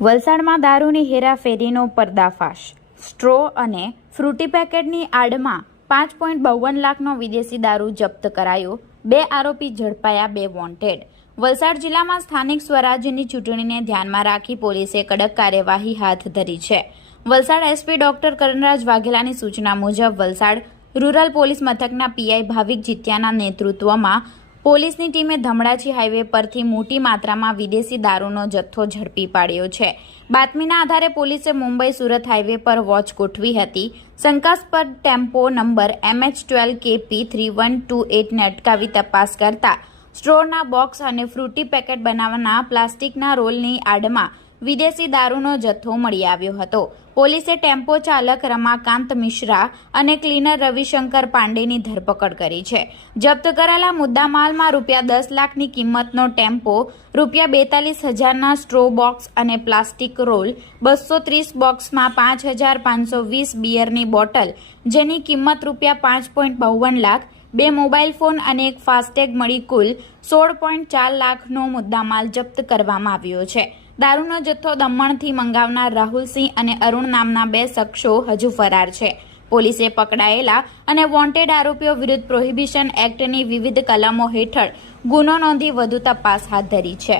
વલસાડમાં દારૂની હેરાફેરીનો પર્દાફાશ। સ્ટ્રો અને ફ્રૂટી પેકેટની આડમાં 5.52 લાખનો વિદેશી દારૂ જપ્ત કરાયો। 2 આરોપી ઝડપાયા, 2 વોન્ટેડ। વલસાડ જિલ્લામાં સ્થાનિક સ્વરાજ્યની ચૂંટણીને ધ્યાનમાં રાખી પોલીસે કડક કાર્યવાહી હાથ ધરી છે। વલસાડ એસપી ડોક્ટર કરણરાજ વાઘેલાની સૂચના મુજબ વલસાડ રૂરલ પોલીસ મથકના પીઆઈ ભાવિક જીત્યાના નેતૃત્વમાં પોલીસની ટીમે ધમડાચી હાઈવે પરથી મોટી માત્રામાં વિદેશી દારૂનો જથ્થો ઝડપી પાડ્યો છે। બાતમીના આધારે પોલીસે મુંબઈ સુરત હાઈવે પર વોચ ગોઠવી હતી। શંકાસ્પદ ટેમ્પો નંબર MH12KP3128ને અટકાવી તપાસ કરતા સ્ટ્રોના બોક્સ અને ફ્રૂટી પેકેટ બનાવવાના પ્લાસ્ટિકના રોલની આડમાં વિદેશી દારૂનો જથ્થો મળી આવ્યો હતો। પોલીસે ટેમ્પો ચાલક રમાકાંત મિશ્રા અને ક્લીનર રવિશંકર પાંડેની ધરપકડ કરી છે। જપ્ત કરાયેલા મુદ્દામાલમાં ₹10 લાખની કિંમતનો ટેમ્પો, ₹42,000ના સ્ટ્રો બોક્સ અને પ્લાસ્ટિક રોલ, 230 બોક્સમાં 5,520 બિયરની બોટલ જેની કિંમત ₹5.52 લાખ, 2 મોબાઈલ ફોન અને એક ફાસ્ટેગ મળી કુલ 16.4 લાખનો મુદ્દામાલ જપ્ત કરવામાં આવ્યો છે। દારૂનો જથ્થો દમણથી મંગાવનાર રાહુલસિંહ અને અરુણ નામના 2 શખ્સો હજુ ફરાર છે। પોલીસે પકડાયેલા અને વોન્ટેડ આરોપીઓ વિરુદ્ધ પ્રોહિબિશન એક્ટની વિવિધ કલમો હેઠળ ગુનો નોંધી વધુ તપાસ હાથ ધરી છે।